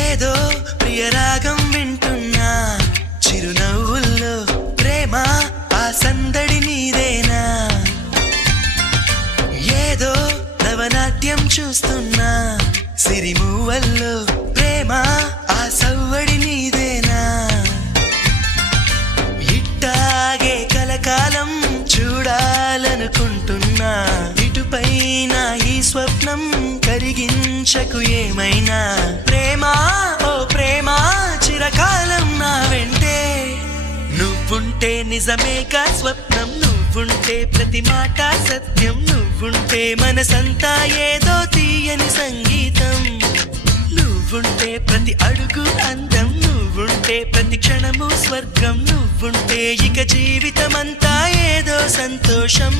ఏదో ప్రియరాగం వింటున్నా చిరునవ్వుల్లో ప్రేమ ఆ సందడి నీదేనా ఏదో నవనాట్యం చూస్తున్నా సిరిమూవల్లో ప్రేమ ఆ సవ్వడి నీదేనా ఇట్టాగే కలకాలం చూడాలనుకుంటున్నా ఇటుపైన ఈ స్వప్నం కరిగించకు ఏమైనా ప్రేమ ఓ ప్రేమ చిరకాలం నా వెంటే నువ్వుంటే నిజమేగా స్వప్నం నువ్వుంటే ప్రతి మాట సత్యం నువ్వుంటే మనసంతా ఏదో తీయని సంగీతం నువ్వుంటే ప్రతి అడుగు అందం నువ్వుంటే ప్రతి క్షణము స్వర్గం నువ్వుంటే ఇక జీవితమంతా ఏదో సంతోషం